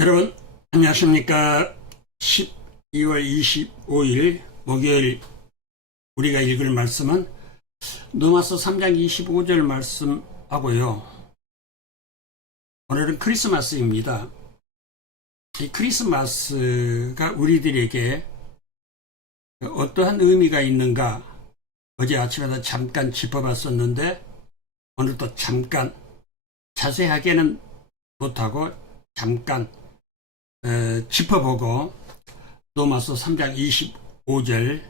여러분 안녕하십니까. 12월 25일 목요일 우리가 읽을 말씀은 노마서 3장 25절 말씀하고요. 오늘은 크리스마스입니다. 이 크리스마스가 우리들에게 어떠한 의미가 있는가? 어제 아침에도 잠깐 짚어봤었는데 오늘 또 잠깐 자세하게는 못하고 잠깐 에, 짚어보고 로마서 3장 25절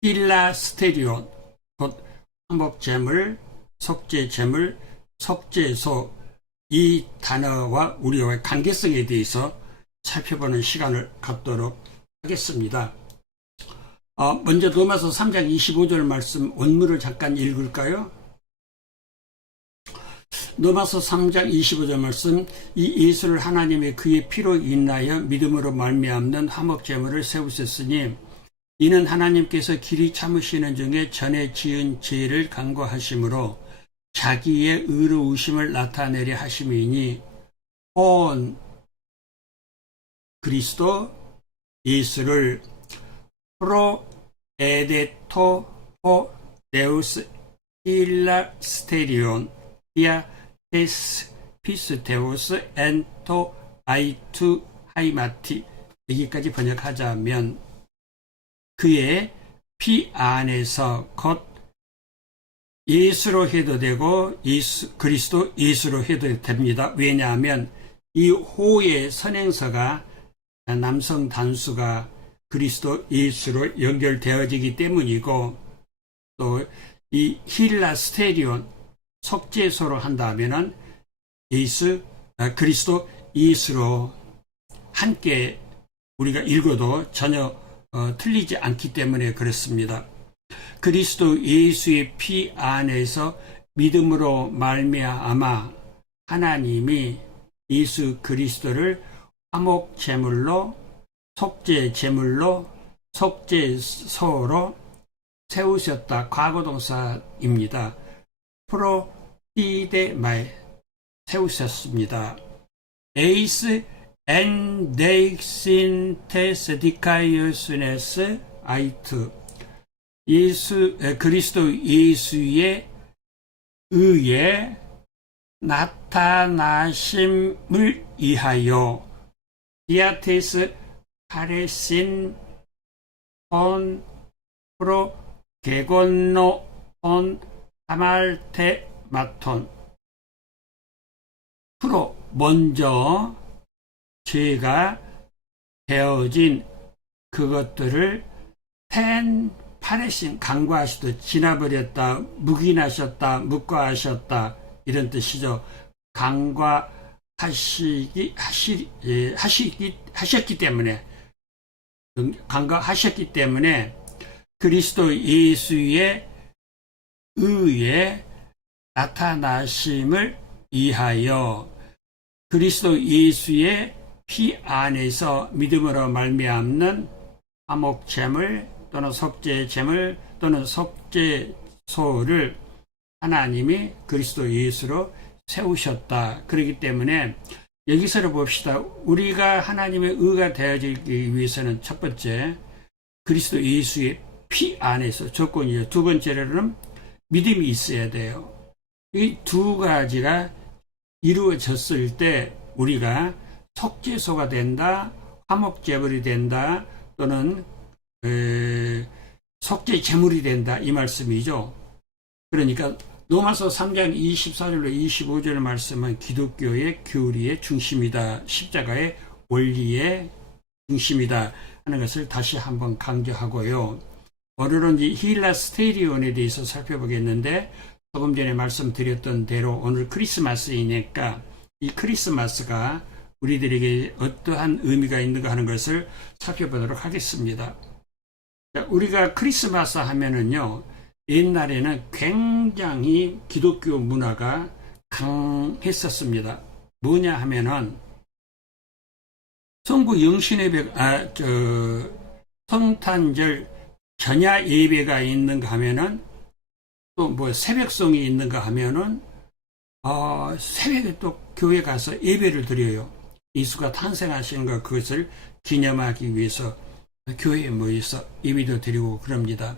필라 스테리온 곧 한복재물, 속죄재물, 속죄소 이 단어와 우리와의 관계성에 대해서 살펴보는 시간을 갖도록 하겠습니다. 어, 먼저 로마서 3장 25절 말씀 원문을 잠깐 읽을까요? 로마서 3장 25절 말씀 이 예수를 하나님의 그의 피로 인하여 믿음으로 말미암는 화목 제물을 세우셨으니 이는 하나님께서 길이 참으시는 중에 전에 지은 죄를 간과하심으로 자기의 의로우심을 나타내려 하심이니 온 그리스도 예수를 프로 에데토 호 데우스 일라 스테리온 이아 테스 피스테오스 엔토 아이투 하이마티 여기까지 번역하자면 그의 피 안에서 곧 예수로 해도 되고 예수, 그리스도 예수로 해도 됩니다. 왜냐하면 이 호의 선행서가 남성 단수가 그리스도 예수로 연결되어지기 때문이고 또 이 힐라 스테리온 속죄소로 한다면은 예수 아, 그리스도 예수로 함께 우리가 읽어도 전혀 어, 틀리지 않기 때문에 그렇습니다. 그리스도 예수의 피 안에서 믿음으로 말미암아 하나님이 예수 그리스도를 화목 제물로 속죄 제물로 속죄소로 세우셨다. 과거동사입니다. 프로 티데마에 세우셨습니다. 에이스 엔데익신테스디카이오스네스 아이트 예수 그리스도 예수의 의에 나타나심을 위하여 디아테스 카레신 온 프로 게곤노 온 하말테 마톤 프로 먼저 죄가 되어진 그것들을 텐 파레신 강구하시듯 지나버렸다 묵인하셨다 묵과하셨다 이런 뜻이죠. 강과하시기 하시 예, 하시기 하셨기 때문에 강과하셨기 때문에 그리스도 예수의 의에 나타나심을 위하여 그리스도 예수의 피 안에서 믿음으로 말미암는 화목제물 또는 속죄제물 또는 속죄소를 하나님이 그리스도 예수로 세우셨다. 그렇기 때문에 여기서를 봅시다. 우리가 하나님의 의가 되어지기 위해서는 첫 번째 그리스도 예수의 피 안에서 조건이요. 두 번째로는 믿음이 있어야 돼요. 이 두 가지가 이루어졌을 때 우리가 속죄소가 된다, 화목제물이 된다, 또는 제물이 된다 이 말씀이죠. 그러니까 로마서 3장 24절로 25절 말씀은 기독교의 교리의 중심이다. 십자가의 원리의 중심이다 하는 것을 다시 한번 강조하고요. 오늘은 이 힐라 스테리온에 대해서 살펴보겠는데 조금 전에 말씀드렸던 대로 오늘 크리스마스이니까 이 크리스마스가 우리들에게 어떠한 의미가 있는가 하는 것을 살펴보도록 하겠습니다. 우리가 크리스마스 하면은요, 옛날에는 굉장히 기독교 문화가 강했었습니다. 뭐냐 하면은, 성부 영신예배, 아, 저, 성탄절 전야 예배가 있는가 하면은, 또 뭐 새벽송이 있는가 하면은, 어, 새벽에 또 교회 가서 예배를 드려요. 예수가 탄생하시는 것 그것을 기념하기 위해서 교회에 모여서 예비도 드리고 그럽니다.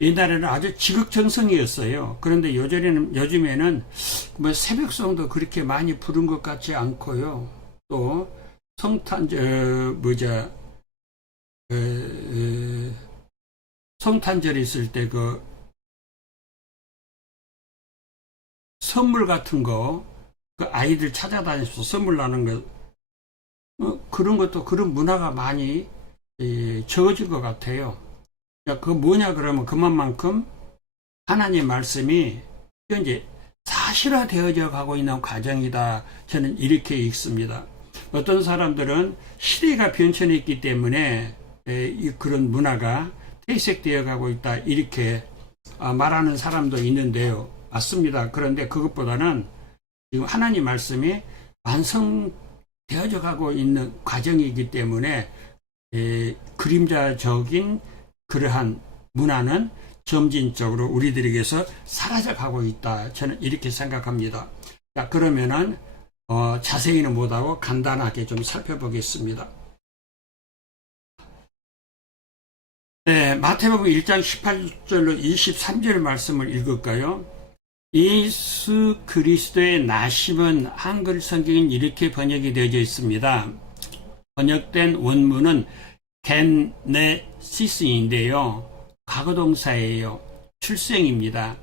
옛날에는 아주 지극정성이었어요. 그런데 요즘에는, 요즘에는 뭐 새벽송도 그렇게 많이 부른 것 같지 않고요. 또 성탄, 저, 뭐자, 어, 어, 성탄절 있을 때그 선물 같은 거, 그 아이들 찾아다니면서 선물 나는 거, 어, 그런 것도 그런 문화가 많이 예, 적어진 것 같아요. 야, 그 뭐냐 그러면 그만큼 하나님 말씀이 현재 사실화되어져 가고 있는 과정이다. 저는 이렇게 읽습니다. 어떤 사람들은 시대가 변천했기 때문에 에, 이 그런 문화가 퇴색되어 가고 있다. 이렇게 아, 말하는 사람도 있는데요. 맞습니다. 그런데 그것보다는 지금 하나님 말씀이 완성되어져 가고 있는 과정이기 때문에 에, 그림자적인 그러한 문화는 점진적으로 우리들에게서 사라져 가고 있다. 저는 이렇게 생각합니다. 자, 그러면은 어, 자세히는 못하고 간단하게 좀 살펴보겠습니다. 네, 마태복음 1장 18절로 23절 말씀을 읽을까요? 예수 그리스도의 나심은 한글 성경은 이렇게 번역이 되어져 있습니다. 번역된 원문은 겐네시스인데요. 과거동사예요. 출생입니다.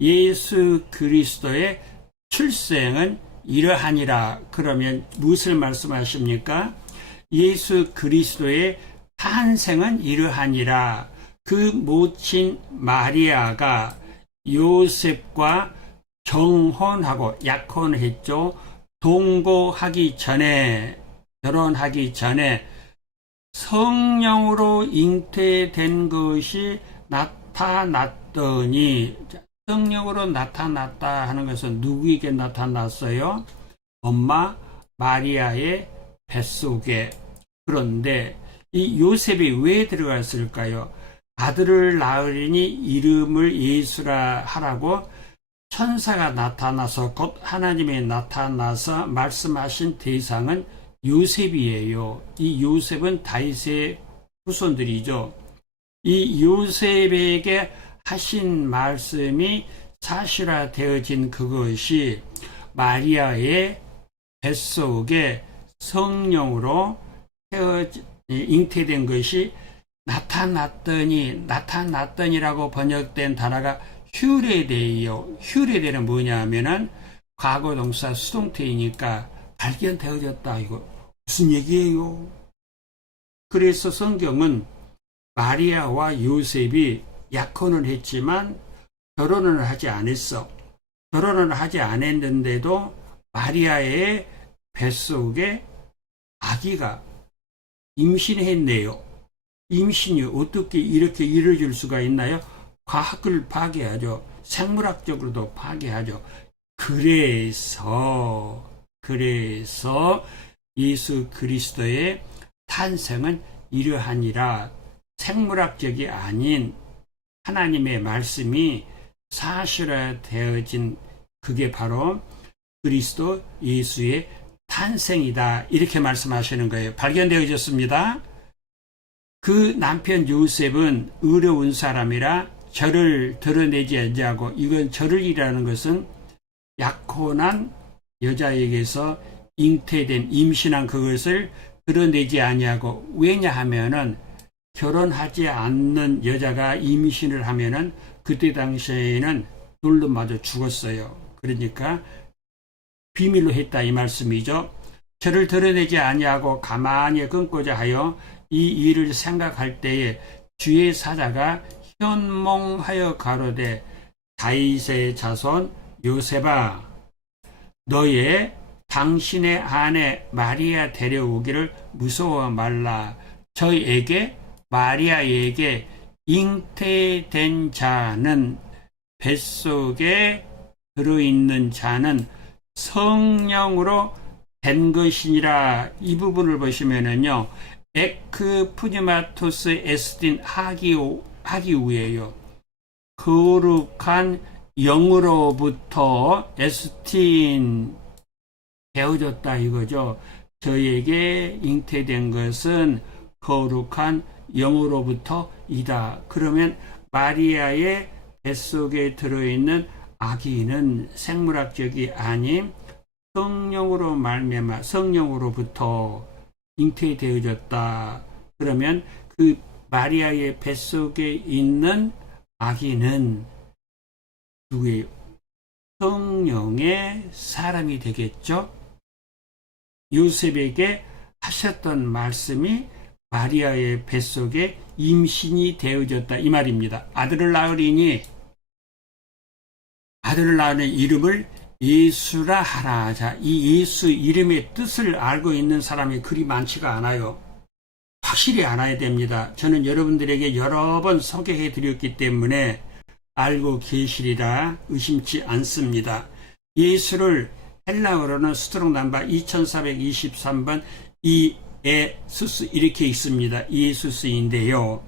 예수 그리스도의 출생은 이러하니라. 그러면 무엇을 말씀하십니까? 예수 그리스도의 탄생은 이러하니라. 그 모친 마리아가 요셉과 정혼하고 약혼했죠. 동거하기 전에 결혼하기 전에 성령으로 잉태된 것이 나타났더니 성령으로 나타났다 하는 것은 누구에게 나타났어요? 엄마 마리아의 뱃속에 그런데 이 요셉이 왜 들어갔을까요? 아들을 낳으리니 이름을 예수라 하라고 천사가 나타나서 곧 하나님이 나타나서 말씀하신 대상은 요셉이에요. 이 요셉은 다윗의 후손들이죠. 이 요셉에게 하신 말씀이 사실화 되어진 그것이 마리아의 뱃속에 성령으로 잉태된 것이 나타났더니 나타났더니라고 번역된 단어가 휴레데이요. 휴레데는 뭐냐 하면은 과거 동사 수동태이니까 발견되어졌다. 이거 무슨 얘기예요? 그래서 성경은 마리아와 요셉이 약혼을 했지만 결혼을 하지 않았어. 결혼을 하지 않았는데도 마리아의 뱃속에 아기가 임신했네요. 임신이 어떻게 이렇게 이루어질 수가 있나요? 과학을 파괴하죠. 생물학적으로도 파괴하죠. 그래서 그래서 예수 그리스도의 탄생은 이러하니라 생물학적이 아닌 하나님의 말씀이 사실화되어진 그게 바로 그리스도 예수의 탄생이다. 이렇게 말씀하시는 거예요. 발견되어졌습니다. 그 남편 요셉은 어려운 사람이라 저를 드러내지 않자고 이건 저를이라는 것은 약혼한 여자에게서 잉태된 임신한 그것을 드러내지 아니하고 왜냐하면은 결혼하지 않는 여자가 임신을 하면은 그때 당시에는 맞아 죽었어요. 그러니까 비밀로 했다 이 말씀이죠. 저를 드러내지 아니하고 가만히 끊고자 하여 이 일을 생각할 때에 주의 사자가 현몽하여 가로되 다윗의 자손 요셉아 너의 당신의 아내 마리아 데려오기를 무서워 말라. 저에게 마리아에게 잉태된 자는 뱃속에 들어있는 자는 성령으로 된 것이니라 이 부분을 보시면은요 에크 푸니마토스 에스틴 하기우 하기우예요 거룩한 영으로부터 에스틴 배워졌다 이거죠. 저에게 잉태된 것은 거룩한 영으로부터 이다. 그러면 마리아의 뱃속에 들어있는 아기는 생물학적이 아닌 성령으로 말미암아 성령으로부터 잉태되어졌다. 그러면 그 마리아의 뱃속에 있는 아기는 누구예요? 성령의 사람이 되겠죠? 요셉에게 하셨던 말씀이 마리아의 뱃속에 임신이 되어졌다 이 말입니다. 아들을 낳으리니 아들을 낳는 이름을 예수라 하라. 자, 이 예수 이름의 뜻을 알고 있는 사람이 그리 많지가 않아요. 확실히 알아야 됩니다. 저는 여러분들에게 여러 번 소개해 드렸기 때문에 알고 계시리라 의심치 않습니다. 예수를 헬라어로는 스트롱 남바 2423번 이에수스 이렇게 있습니다. 이에수스인데요.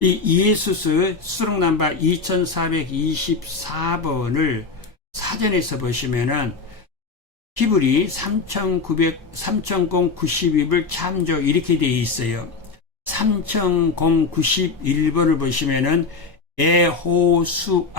이 이에수스 스트롱 남바 2424번을 사전에서 보시면은 히브리 3900, 3092을 참조 이렇게 되어 있어요. 3091번을 보시면은 에호수아입니다.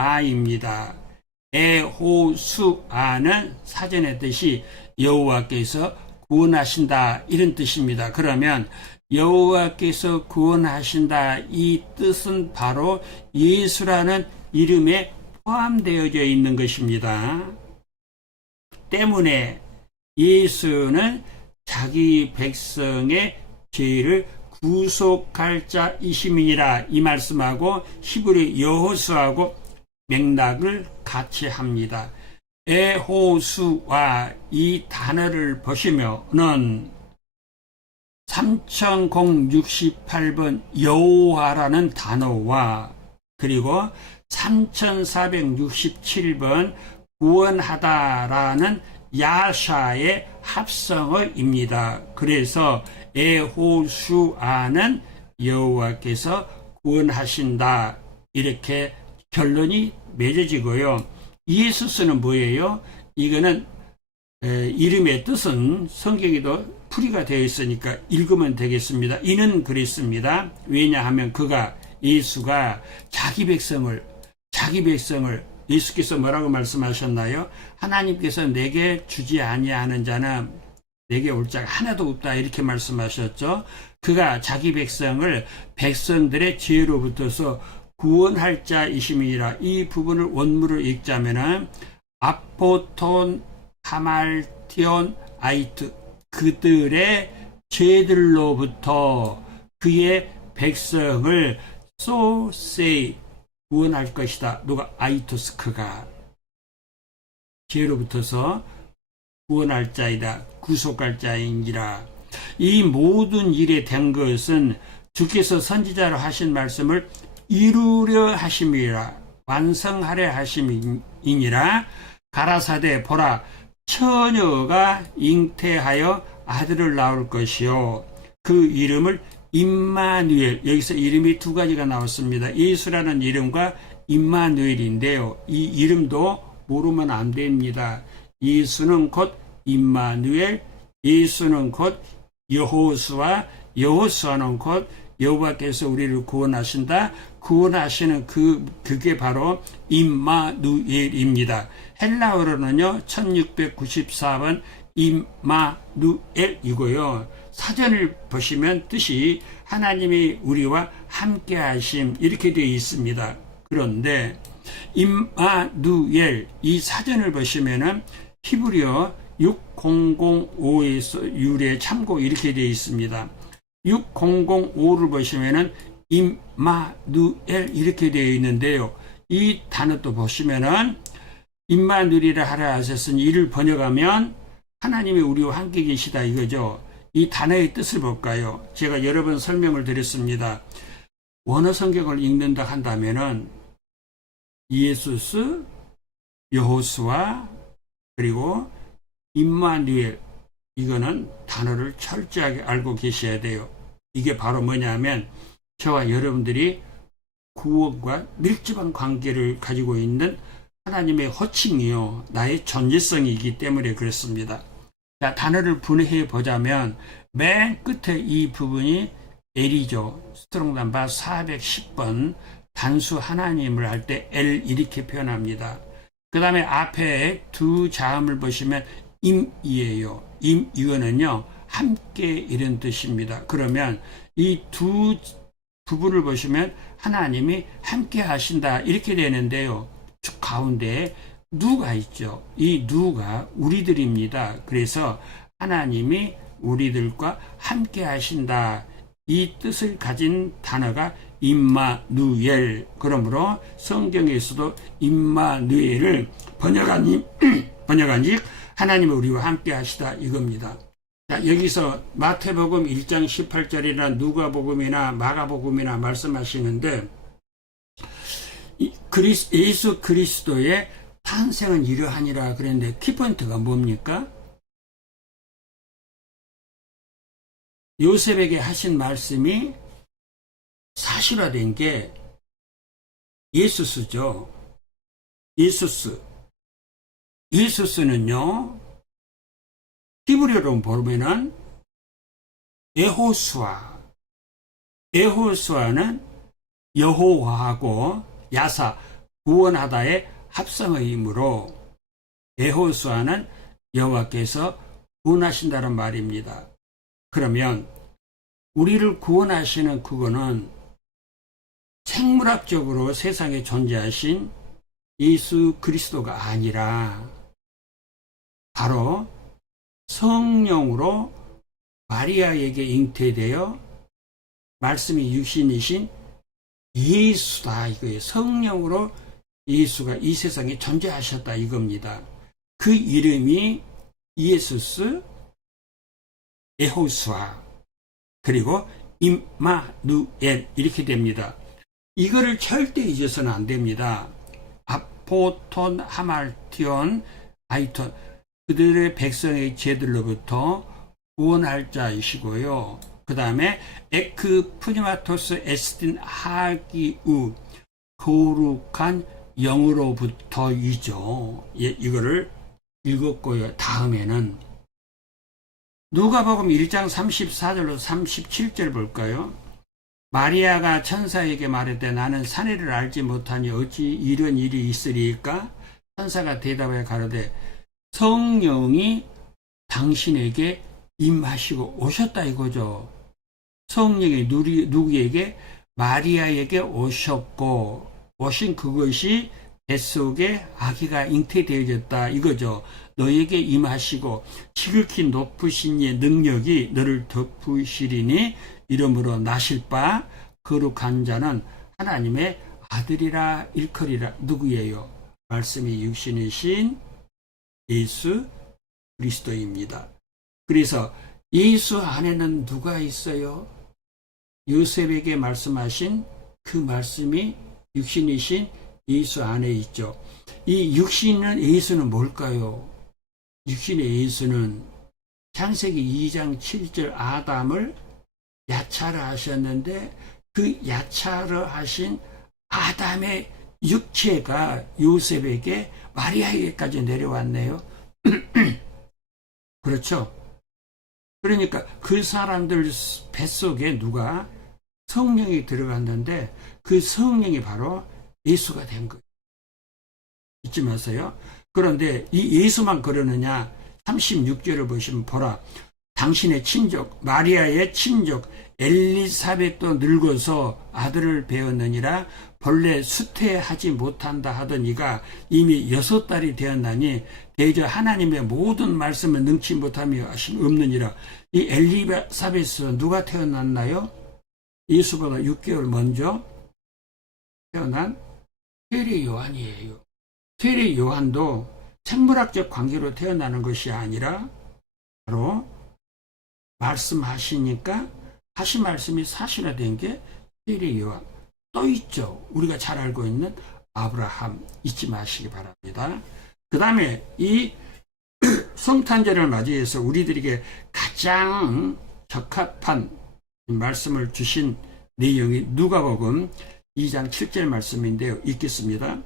에호수아는 사전의 뜻이 여호와께서 구원하신다 이런 뜻입니다. 그러면 여호와께서 구원하신다 이 뜻은 바로 예수라는 이름에 포함되어져 있는 것입니다. 때문에 예수는 자기 백성의 죄를 구속할 자이심이니라 이 말씀하고 히브리 여호수하고 맥락을 같이 합니다. 에호수와 이 단어를 보시면은 3068번 여호와라는 단어와 그리고 3467번 구원하다라는 야샤의 합성어입니다. 그래서 에호수아는 여호와께서 구원하신다 이렇게 결론이 맺어지고요. 예수스는 뭐예요? 이거는 에, 이름의 뜻은 성경에도 풀이가 되어 있으니까 읽으면 되겠습니다. 이는 그랬습니다. 왜냐하면 그가 예수가 자기 백성을 자기 백성을 예수께서 뭐라고 말씀하셨나요? 하나님께서 내게 주지 아니하는 자는 내게 올 자가 하나도 없다 이렇게 말씀하셨죠. 그가 자기 백성을 백성들의 죄로부터서 구원할 자이심이라 이 부분을 원문을 읽자면은 아포톤 하말티온 아이트 그들의 죄들로부터 그의 백성을 소세이 구원할 것이다. 누가 아이토스크가 죄로부터서 구원할 자이다. 구속할 자인지라. 이 모든 일에 된 것은 주께서 선지자로 하신 말씀을 이루려 하심이라 완성하려 하심이니라 가라사대 보라 처녀가 잉태하여 아들을 낳을 것이요 그 이름을 임마누엘 여기서 이름이 두 가지가 나왔습니다. 예수라는 이름과 임마누엘인데요. 이 이름도 모르면 안 됩니다. 예수는 곧 임마누엘, 예수는 곧 여호수아, 여호수아는 곧 여호와께서 우리를 구원하신다. 구원하시는 그 그게 바로 임마누엘입니다. 헬라어로는요 1694번 임마누엘이고요. 사전을 보시면 뜻이 하나님이 우리와 함께 하심 이렇게 되어 있습니다. 그런데 임마누엘 이 사전을 보시면은 히브리어 6005에서 유래 참고 이렇게 되어 있습니다. 6005를 보시면은 임마누엘 이렇게 되어 있는데요. 이 단어 또 보시면은 임마누엘이라 하라 하셨으니 이를 번역하면 하나님이 우리와 함께 계시다 이거죠. 이 단어의 뜻을 볼까요? 제가 여러 번 설명을 드렸습니다. 원어 성경을 읽는다 한다면은 예수스, 여호수아 그리고 임마누엘 이거는 단어를 철저하게 알고 계셔야 돼요. 이게 바로 뭐냐면 저와 여러분들이 구원과 밀접한 관계를 가지고 있는 하나님의 호칭이요. 나의 존재성이기 때문에 그렇습니다. 자, 단어를 분해해 보자면 맨 끝에 이 부분이 L이죠. 스트롱 넘버 410번 단수 하나님을 할 때 L 이렇게 표현합니다. 그 다음에 앞에 두 자음을 보시면 임이에요. 임 이거는요 함께 이런 뜻입니다. 그러면 이 두 부분을 보시면 하나님이 함께 하신다 이렇게 되는데요. 쭉 가운데 누가 있죠. 이 누가 우리들입니다. 그래서 하나님이 우리들과 함께 하신다. 이 뜻을 가진 단어가 임마누엘. 그러므로 성경에서도 임마누엘을 번역한 번역한 즉 하나님이 우리와 함께 하시다 이겁니다. 자, 여기서 마태복음 1장 18절이나 누가복음이나 마가복음이나 말씀하시는데 이 그리스, 예수 그리스도의 탄생은 이러하니라 그랬는데 키포인트가 뭡니까? 요셉에게 하신 말씀이 사실화된 게 예수스죠. 예수스. 예수스는요, 히브리어로 보면은 에호수아. 에호수아는 여호와하고 야사, 구원하다의 합성어이므로 에호수아는 여호와께서 구원하신다는 말입니다. 그러면 우리를 구원하시는 그거는 생물학적으로 세상에 존재하신 예수 그리스도가 아니라 바로 성령으로 마리아에게 잉태되어 말씀이 육신이신 예수다 이거예요. 성령으로 예수가 이 세상에 존재하셨다 이겁니다. 그 이름이 예수스 에호수아 그리고 임마누엘 이렇게 됩니다. 이거를 절대 잊어서는 안 됩니다. 아포톤 하말티온 아이톤 그들의 백성의 죄들로부터 구원할 자이시고요. 그 다음에 에크 푸니마토스 에스틴 하기우 거룩한 영으로부터이죠. 예, 이거를 읽었고요. 다음에는 누가복음 1장 34절로 37절 볼까요? 마리아가 천사에게 말했되 나는 사내를 알지 못하니 어찌 이런 일이 있으리까? 천사가 대답해 가로되 성령이 당신에게 임하시고 오셨다 이거죠. 성령이 누리, 누구에게 마리아에게 오셨고 오신 그것이 뱃속에 아기가 잉태되어졌다 이거죠. 너에게 임하시고 지극히 높으신 이의 능력이 너를 덮으시리니 이러므로 나실 바 거룩한 자는 하나님의 아들이라 일컬이라 누구예요? 말씀이 육신이신 예수 그리스도입니다. 그래서 예수 안에는 누가 있어요? 요셉에게 말씀하신 그 말씀이 육신이신 예수 안에 있죠. 이 육신은 예수는 뭘까요? 육신의 예수는 창세기 2장 7절 아담을 야차를 하셨는데 그 야차를 하신 아담의 육체가 요셉에게 마리아에게까지 내려왔네요. 그렇죠? 그러니까 그 사람들 뱃속에 누가 성령이 들어갔는데 그 성령이 바로 예수가 된 거예요. 잊지 마세요. 그런데 이 예수만 그러느냐? 36절을 보시면 보라. 당신의 친족, 마리아의 친족, 엘리사벳도 늙어서 아들을 배웠느니라 본래 수태하지 못한다 하던 이가 이미 여섯 달이 되었나니 대저 하나님의 모든 말씀을 능치 못하며 없느니라 이 엘리사벳은 누가 태어났나요? 예수보다 6개월 먼저 태어난 세례 요한이에요. 세례 요한도 생물학적 관계로 태어나는 것이 아니라 바로 말씀하시니까 하신 말씀이 사실화된 게 세례 요한 또 있죠. 우리가 잘 알고 있는 아브라함 잊지 마시기 바랍니다. 그 다음에 이 성탄절을 맞이해서 우리들에게 가장 적합한 말씀을 주신 내용이 누가복음 2장 7절 말씀인데요. 읽겠습니다.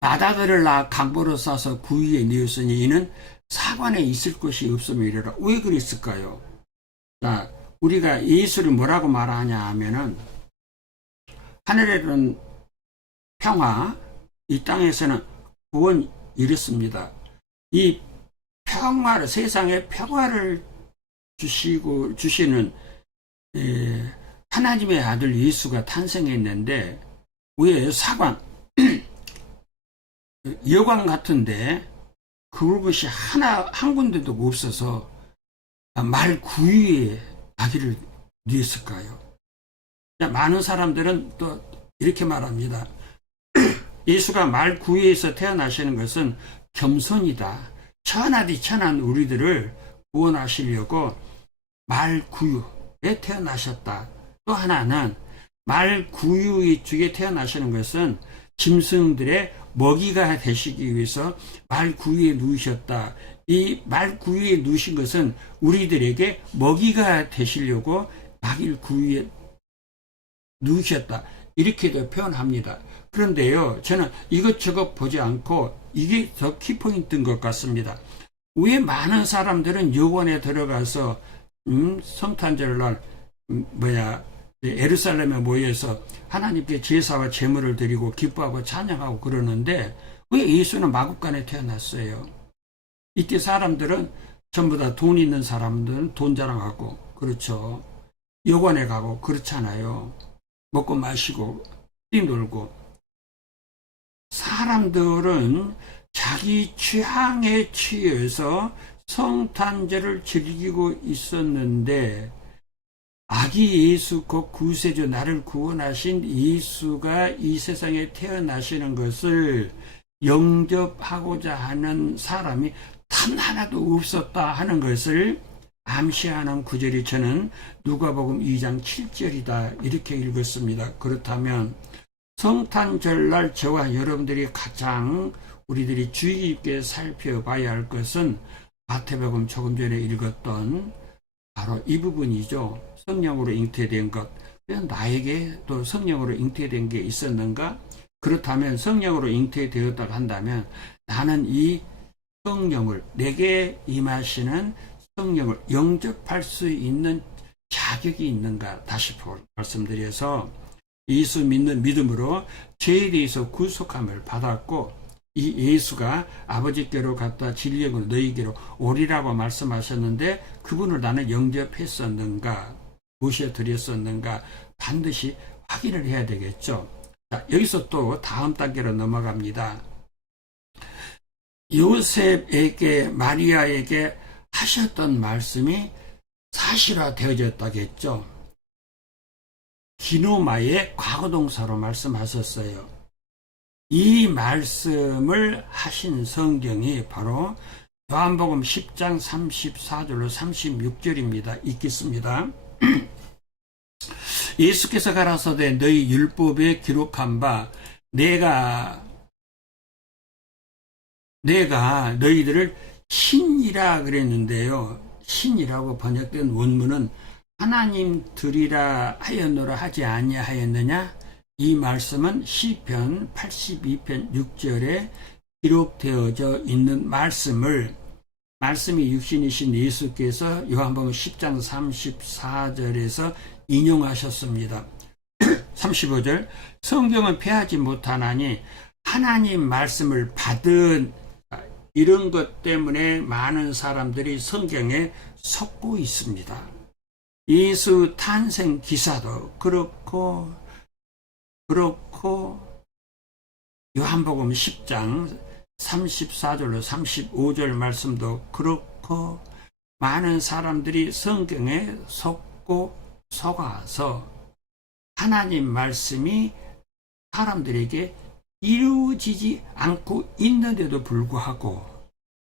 바다들을 나 강보로 싸서 구위에 뉘었으니 이는 사관에 있을 것이 없으면 이래라. 왜 그랬을까요? 자, 우리가 예수를 뭐라고 말하냐 하면은 하늘에는 평화, 이 땅에서는 구원 이렇습니다. 이 평화를 세상에 평화를 주시고 주시는 에, 하나님의 아들 예수가 탄생했는데 왜 사관 여관 같은데 그것이 하나 한 군데도 없어서 말 구유에 아기를 뉘었을까요? 많은 사람들은 또 이렇게 말합니다. 예수가 말 구유에서 태어나시는 것은 겸손이다. 천하디 천한 우리들을 구원하시려고 말 구유에 태어나셨다. 또 하나는 말 구유 쪽에 태어나시는 것은 짐승들의 먹이가 되시기 위해서 말 구유에 누우셨다. 이 말 구유에 누우신 것은 우리들에게 먹이가 되시려고 막일 구유에 누우셨다. 이렇게도 표현합니다. 그런데요, 저는 이것저것 보지 않고 이게 더 키포인트인 것 같습니다. 왜 많은 사람들은 요원에 들어가서 음, 성탄절 날 음, 뭐야 에루살렘에 모여서 하나님께 제사와 제물을 드리고 기뻐하고 찬양하고 그러는데 왜 예수는 마국간에 태어났어요? 이때 사람들은 전부 다 돈 있는 사람들은 돈 자랑하고 그렇죠. 여관에 가고 그렇잖아요. 먹고 마시고 뛰놀고 사람들은 자기 취향에 취해서 성탄절을 즐기고 있었는데 아기 예수 곧 구세주 나를 구원하신 예수가 이 세상에 태어나시는 것을 영접하고자 하는 사람이 단 하나도 없었다 하는 것을 암시하는 구절이 저는 누가복음 2장 7절이다 이렇게 읽었습니다. 그렇다면 성탄절날 저와 여러분들이 가장 우리들이 주의 깊게 살펴봐야 할 것은 마태복음 조금 전에 읽었던 바로 이 부분이죠. 성령으로 잉태된 것. 나에게 또 성령으로 잉태된 게 있었는가? 그렇다면 성령으로 잉태되었다고 한다면 나는 이 성령을 내게 임하시는 성령을 영접할 수 있는 자격이 있는가? 다시 말씀드려서 예수 믿는 믿음으로 죄에 대해서 구속함을 받았고 이 예수가 아버지께로 갔다 진리로 너희에게로 오리라고 말씀하셨는데 그분을 나는 영접했었는가 모셔드렸었는가 반드시 확인을 해야 되겠죠. 자, 여기서 또 다음 단계로 넘어갑니다. 요셉에게 마리아에게 하셨던 말씀이 사실화 되어졌다겠죠. 기노마의 과거동사로 말씀하셨어요. 이 말씀을 하신 성경이 바로 요한복음 10장 34절로 36절입니다. 읽겠습니다. 예수께서 가라사대 너희 율법에 기록한 바 내가 내가 너희들을 신이라 그랬는데요. 신이라고 번역된 원문은 하나님 들이라 하였노라 하지 아니하였느냐? 이 말씀은 시편 82편 6절에 기록되어져 있는 말씀을 말씀이 육신이신 예수께서 요한복음 10장 34절에서 인용하셨습니다. 35절 성경은 패하지 못하나니 하나님 말씀을 받은 이런 것 때문에 많은 사람들이 성경에 섞고 있습니다. 예수 탄생 기사도 그렇고 그렇고 요한복음 10장 34절로 35절 말씀도 그렇고 많은 사람들이 성경에 속고 속아서 하나님 말씀이 사람들에게 이루어지지 않고 있는데도 불구하고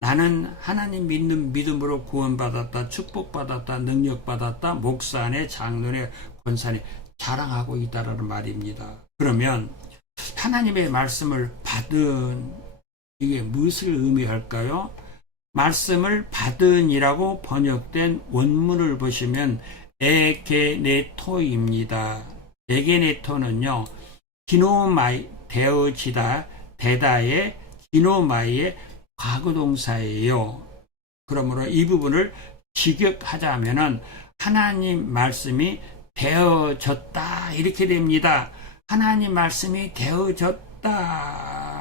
나는 하나님 믿는 믿음으로 구원받았다, 축복받았다, 능력받았다, 목사네, 장로네, 권사네 자랑하고 있다라는 말입니다. 그러면 하나님의 말씀을 받은 이게 무엇을 의미할까요? 말씀을 받은이라고 번역된 원문을 보시면 에게네토입니다. 에게네토는요, 기노마이 되어지다, 되다의 기노마이의 과거동사예요. 그러므로 이 부분을 직역하자면은 하나님 말씀이 되어졌다 이렇게 됩니다. 하나님 말씀이 되어졌다.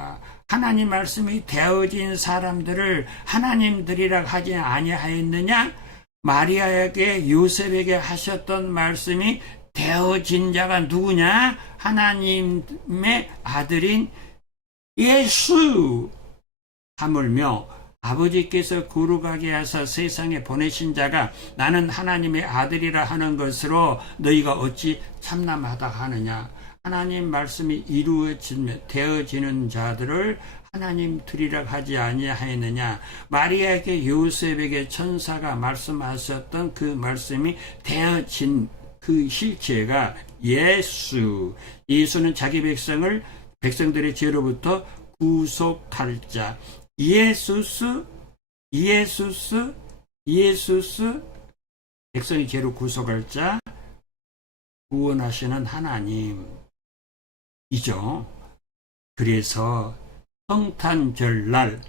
하나님 말씀이 되어진 사람들을 하나님들이라 하지 아니하였느냐? 마리아에게 요셉에게 하셨던 말씀이 되어진 자가 누구냐? 하나님의 아들인 예수. 하물며 아버지께서 거룩하게 하사 세상에 보내신 자가 나는 하나님의 아들이라 하는 것으로 너희가 어찌 참남하다 하느냐. 하나님 말씀이 이루어지며 되어지는 자들을 하나님 들이라 하지 아니하였느냐. 마리아에게 요셉에게 천사가 말씀하셨던 그 말씀이 되어진 그 실체가 예수. 예수는 자기 백성을 백성들의 죄로부터 구속할 자. 예수스, 예수스, 예수스, 백성의 죄로 구속할 자, 구원하시는 하나님 이죠. 그래서 성탄절날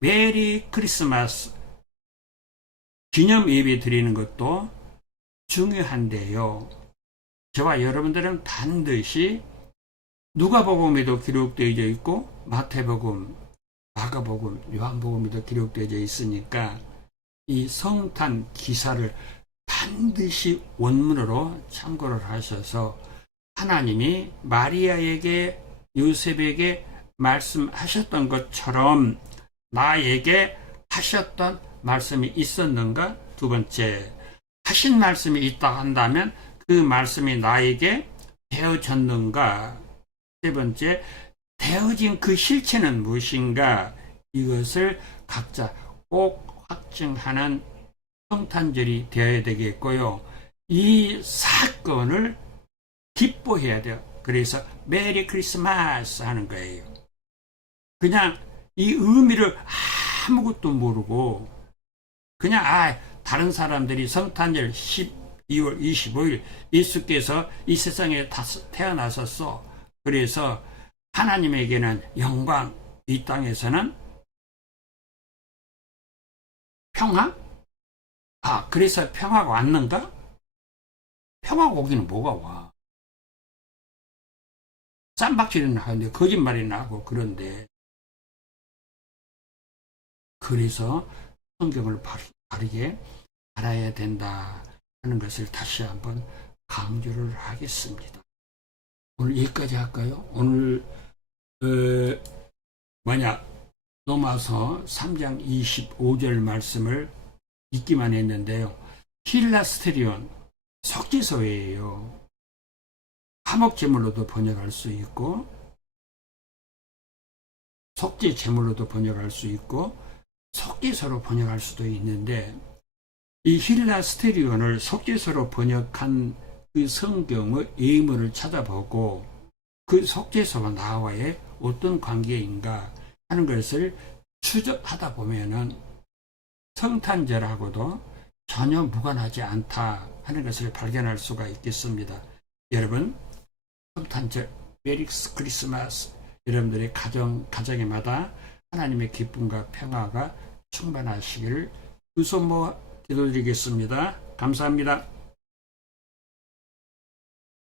메리 크리스마스 기념 예배 드리는 것도 중요한데요. 저와 여러분들은 반드시 누가복음에도 기록되어 있고 마태복음, 마가복음, 요한복음에도 기록되어 있으니까 이 성탄 기사를 반드시 원문으로 참고를 하셔서 하나님이 마리아에게 요셉에게 말씀하셨던 것처럼 나에게 하셨던 말씀이 있었는가? 두 번째, 하신 말씀이 있다 한다면 그 말씀이 나에게 되어졌는가? 세 번째, 되어진 그 실체는 무엇인가? 이것을 각자 꼭 확증하는 성탄절이 되어야 되겠고요. 이 사건을 기뻐해야 돼요. 그래서 메리 크리스마스 하는 거예요. 그냥 이 의미를 아무것도 모르고 그냥 아 다른 사람들이 성탄절 12월 25일 예수께서 이 세상에 다 태어나셨어. 그래서 하나님에게는 영광, 이 땅에서는 평화? 아, 그래서 평화가 왔는가? 평화가 오기는 뭐가 와? 쌈박질이나 하는데 거짓말이나 하고 그런데 그래서 성경을 바르게 알아야 된다 하는 것을 다시 한번 강조를 하겠습니다. 오늘 여기까지 할까요? 오늘 어, 만약 로마서 3장 25절 말씀을 읽기만 했는데요. 힐라스테리온 석지서예요. 화목제물로도 번역할 수 있고 속죄제물로도 번역할 수 있고 속죄서로 번역할 수도 있는데 이 힐라 스테리온을 속죄서로 번역한 그 성경의 예문을 찾아보고 그 속죄서와 나와의 어떤 관계인가 하는 것을 추적하다 보면은 성탄절하고도 전혀 무관하지 않다 하는 것을 발견할 수가 있겠습니다. 여러분, 성탄절, 메리스 크리스마스, 여러분들의 가정, 가정에마다 하나님의 기쁨과 평화가 충만하시기를 두손 모아 기도드리겠습니다. 감사합니다.